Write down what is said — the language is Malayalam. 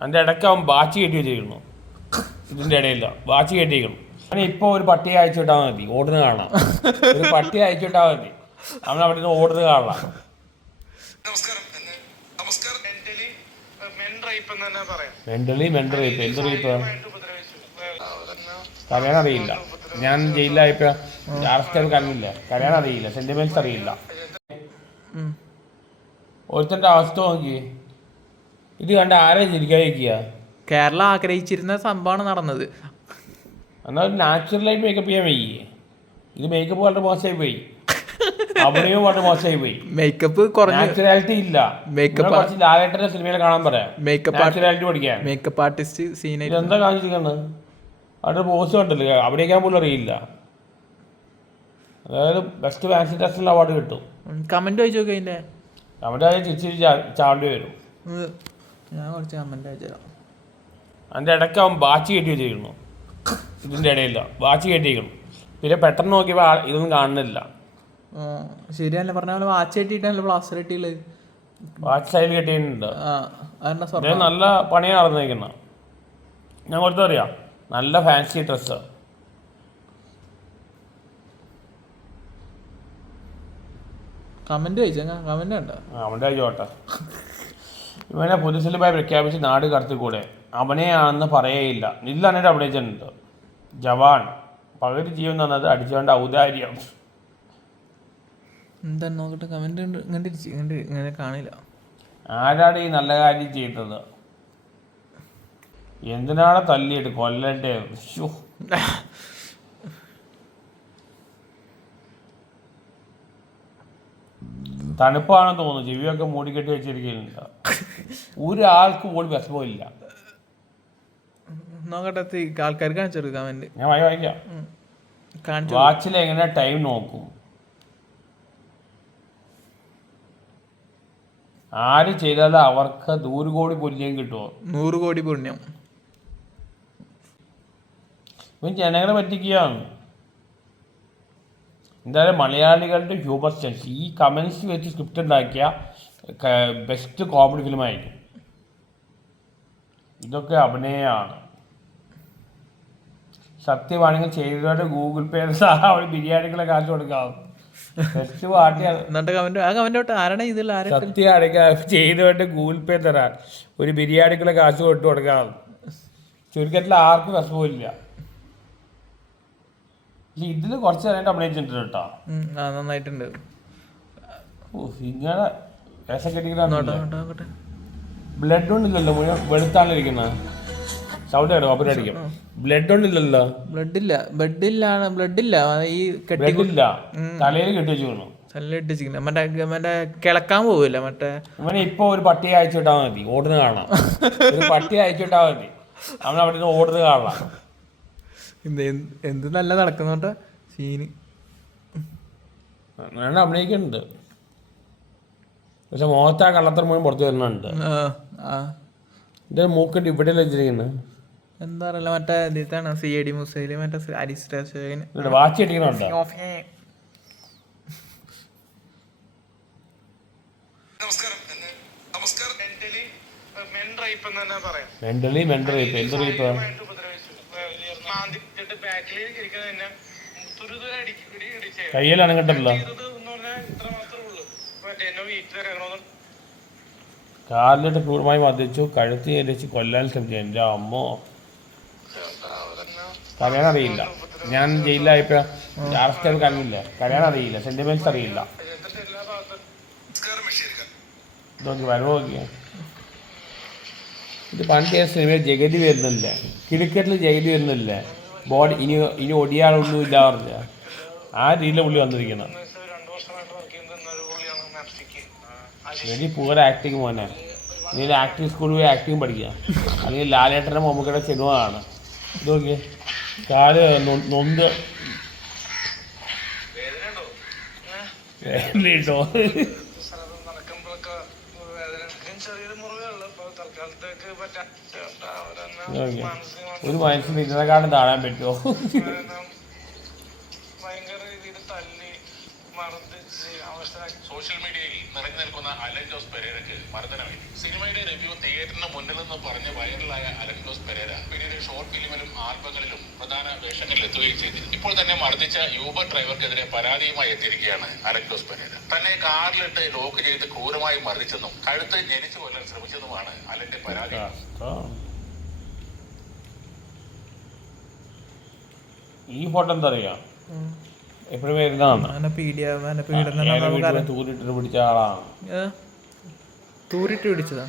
അതിന്റെ ഇടയ്ക്ക് അവൻ വാച്ച് കെട്ടി വെച്ചിരിക്കുന്നു. ഇതിന്റെ ഇടയില്ല. വാച്ച് കെട്ടിയിരിക്കുന്നു അവനെ ഇപ്പോൾ ഒരു പട്ടിയെ അയച്ചു വിട്ടാൽ മതി. ഓടുന്ന കാണാം. ഒരു പട്ടിയെ അയച്ചു വിട്ടാൽ മതി. അവൻ അവിടെ നിന്ന് ഓടുന്നത് കാണാം. മെന്റലി മെന്റൽ റേപ്പ് എന്ത് റേപ്പ് ആയിട്ട് ഉപദ്രവിച്ചു. കരയാൻ അറിയില്ല. ഞാൻ ജയിലിലായപ്പോ അറസ്റ്റ് അറിയില്ല കരയാൻ അറിയില്ല. സെന്റിമെന്റ്സ് അറിയില്ല. ഒരുത്തന്റെ അവസ്ഥ നോക്കി ഇത് കണ്ട് ആരെ ചിരിക്കാതിരിക്കുക? കേരളം ആഗ്രഹിച്ചിരുന്ന സംഭവമാണ് നടന്നത്. എന്നാൽ നാച്ചുറലായിട്ട് മേക്കപ്പ് ചെയ്യാൻ വയ്യേ. ഇത് മേക്കപ്പ് വളരെ മോശമായി പോയി. അവിടെയോ വളരെ മോശമായി പോയി. മേക്കപ്പ് നാച്ചുറാലിറ്റി ഇല്ല. മേക്കപ്പ് നിങ്ങൾ കുറച്ച് ലാലേട്ടന്റെ സിനിമയിൽ കാണാൻ പറയാം. മേക്കപ്പ് art- നാച്ചുറാലിറ്റി പഠിക്കാൻ. മേക്കപ്പ് ആർട്ടിസ്റ്റ് സീനായിട്ട് എന്താ കാണിച്ചിരിക്കുന്നത് അവിടെ പോസ്റ്റ് കണ്ടല്ലോ? അഭിനയിക്കാൻ പോലും അറിയില്ല. അതായത് ബെസ്റ്റ് ഫാൻസി ടെസ്റ്റിൽ അവാർഡ് കിട്ടും. കമന്റ് വായിച്ചു നോക്കി അതിന്റെ ചാ- ചാടി വരും. ഞാൻ കുറച്ച് കമന്റ് അയച്ചു അതിന്റെ ഇടയ്ക്ക് അവൻ വാച്ച് കെട്ടി വെച്ചിരിക്കുന്നു. ഇതിന്റെ ഇടയില്ല. വാച്ച് കെട്ടിയിരിക്കുന്നു പിന്നെ പെട്ടെന്ന് നോക്കിയപ്പോൾ ആ- ഇതൊന്നും കാണുന്നില്ല. ശരിയല്ല? പറഞ്ഞ പോലെ വാച്ച് കെട്ടിയിട്ടല്ലോ പ്ലാസ്റ്റർ കെട്ടിയുള്ളത് വാച്ച് സൈഡിൽ കെട്ടിയിട്ടുണ്ട്. ആ അതെന്നാ നല്ല പണിയാണ് നടന്നിരിക്കുന്നത് ഞാൻ കൊടുത്തു അറിയാം. നല്ല ഫാൻസി ഡ്രസ്സ് കമന്റ് വായിച്ച കമന്റ് കണ്ട അവന്റെ ചോട്ടെ ഇവനെ പുതുസിലുമായി പ്രഖ്യാപിച്ച് നാട് കടത്തിക്കൂടെ? അവനെയാണെന്ന് പറയേയില്ല. നില്ലാനായിട്ട് അഭിനയിച്ചിട്ടുണ്ട് ജവാൻ. പകുതി ജീവൻ തന്നത് അടിച്ചുകൊണ്ട് ഔദാര്യം. എന്താ നോക്കട്ടെ. കമന്റ് ഇങ്ങനെ കാണില്ല. ആരാണ് ഈ നല്ല കാര്യം ചെയ്തത്? എന്തിനാണ് തല്ലിയിട്ട് കൊല്ലട്ടെ. തണുപ്പാണെന്ന് തോന്നുന്നു. ചെവിയൊക്കെ മൂടിക്കെട്ടി വെച്ചിരിക്കുന്നുണ്ട്. ഒരാൾക്ക് പോലും വിഷമമില്ല. നോക്കട്ടെ ആൾക്കാർ കാണിച്ചെടുക്കും കമന്റ് ഞാൻ വായി വായിക്കാം. കാണിച്ചു വാച്ചിൽ എങ്ങനെ ടൈം നോക്കും? ആര് ചെയ്താൽ അവർക്ക് നൂറ് കോടി പുണ്യം കിട്ടുമോ നൂറ് കോടി പുണ്യം. ഇവൻ ജനങ്ങളെ പറ്റിക്കുകയാണ്. എന്തായാലും മലയാളികളുടെ ഹ്യൂമർ സെൻസ് ഈ കമൻസ് വെച്ച് സ്ക്രിപ്റ്റ് ഉണ്ടാക്കിയ ബെസ്റ്റ് കോമഡി ഫിലിമായിരിക്കും ഇതൊക്കെ അഭിനയമാണ് സത്യമാണെങ്കിൽ ചെയ്തവരുടെ ഗൂഗിൾ പേ ഒരു ബിരിയാണികളെ കാശ് കൊടുക്കാവും. ബെസ്റ്റ് പാർട്ടിയാണ് സത്യമാണെങ്കിൽ ചെയ്തവരുടെ ഗൂഗിൾ പേ തരാൻ ഒരു ബിരിയാണിക്കുള്ള കാശ് കൊടുത്തു കൊടുക്കാം ചുരുക്കത്തിൽ ആർക്കും വിഷമമില്ല പക്ഷെ ഇതിൽ കുറച്ച് കംപ്ലൈന്റ് ഉണ്ട് കേട്ടോ നന്നായിട്ടുണ്ട്. ഓ ഇങ്ങനെ വിഷം ബ്ലഡ് ഉണ്ടല്ലോ മുഴുവൻ വെളുത്താണ് ഇരിക്കുന്നത് സൗണ്ട് കേട്ടോ കോപ്പറേറ്റ് അടിക്കും ബ്ലഡ് കൊണ്ടില്ലല്ലോ ബ്ലഡ് ഇല്ല ബ്ലഡ് ഇല്ലാണ് ബ്ലഡ് ഇല്ല. ഈ കെട്ടി തലയിൽ കെട്ടി വെച്ചു തലയിൽ ഇട്ടിച്ചിരിക്കുന്നത് മറ്റേ മറ്റേ കിളക്കാൻ പോവില്ല മറ്റേ. ഇവനെ ഇപ്പൊ ഒരു പട്ടിയെ അയച്ചു വിട്ടാൽ മതി ഓടുന്ന കാണാം ഒരു പട്ടിയെ അയച്ചു വിട്ടാൽ മതി. അവൻ അവിടെ നിന്ന് ഓടുന്നത് കാണാം എന്ത് നല്ല നടക്കുന്നോട്ടെ സീന് അങ്ങനെ അഭിനയിക്കുന്നുണ്ട് പക്ഷെ മുഖത്ത് ആ കള്ളത്തരം മുഴുവൻ പുറത്തു വരുന്നുണ്ട്. എന്റെ മൂക്കിട്ട് ഇവിടെ വെച്ചിരിക്കുന്നത് എന്താ പറയല മറ്റേ ഇതാണ് സി എ ഡി മുസൈലി മറ്റേ അരിസ്റ്റേഷൻ വാച്ച് അടിക്കുന്നുണ്ട് നമസ്കാരം എന്നെ നമസ്കാരം. മെന്റലി മെൻ മെന്റൽ റേപ്പ് എന്ത് റേപ്പ് ബാക്കിൽ തന്നെ കയ്യിലാണ് ഇറങ്ങണമെന്ന്. കാലിലിട്ട് ക്രൂരമായി മർദ്ദിച്ചു കഴുത്തി എരിച്ച് കൊല്ലാൻ ശ്രമിച്ചു. എന്റെ അമ്മോ. കരയാൻ അറിയില്ല. ഞാൻ ജയിലിലായപ്പോ അറസ്റ്റ് അറിയില്ല കരയാൻ അറിയില്ല. സെന്റിമെന്റ്സ് അറിയില്ല. വരവ് നോക്കിയ ഇത് പണ്ട് സിനിമയിൽ ജഗതി വരുന്നില്ലേ. ക്രിക്കറ്റിൽ ജഗതി വരുന്നില്ല. ബോഡി ഇനി ഇനി ഒടിയാണൊന്നും ഇല്ല പറഞ്ഞ ആ രീതിയിലെ പുള്ളി വന്നിരിക്കുന്നത് വെരി പൂർ ആക്ടിങ് മോനെ. നീ ആക്ടിങ് സ്കൂളിൽ പോയി ആക്ടിങ് പഠിക്കുക. അല്ലെങ്കിൽ ലാലേട്ടന്റെ മമ്മൂക്കയുടെ സിനിമയാണ് ഇത് നോക്കിയേ. കാൽ നൊന്ത്. വേദനയുണ്ടോ? ഒരു മനുഷ്യന് ഇതിനെക്കാട്ടും താഴാൻ പറ്റുമോ ഭയങ്കര രീതിയിൽ തല്ലി മർദ്ദിച്ച് സോഷ്യൽ മീഡിയയിൽ നിറഞ്ഞു നിൽക്കുന്ന അലൻ ജോസ് പെരേരക്ക് മർദ്ദനമേൽ സിനിമയുടെ റിവ്യൂ തിയേറ്ററിന് മുന്നിൽ നിന്ന് പറഞ്ഞ് വൈറലായ അലൻ ജോസ് പെരേര പിന്നീട് ഷോർട്ട് ഫിലിമിലും ആൽബങ്ങളിലും പ്രധാന വേഷങ്ങളിൽ എത്തുകയും ചെയ്തു. ഇപ്പോൾ തന്നെ മർദ്ദിച്ച യൂബർ ഡ്രൈവർക്കെതിരെ പരാതിയുമായി എത്തിയിരിക്കുകയാണ് അലൻ ജോസ് പെരേര. തന്നെ കാറിലിട്ട് ലോക്ക് ചെയ്ത് ക്രൂരമായി മർദ്ദിച്ചെന്നും കഴുത്ത് ജനിച്ചു കൊല്ലാൻ ശ്രമിച്ചെന്നുമാണ് അലന്റെ പരാതി. ഈ ഫോട്ടോ എന്താ അറിയാം? എപ്പോഴും വരുന്നതാണ് പീഡിയ പിടിച്ച ആളാണ്. തൂരിട്ട് പിടിച്ചതാ?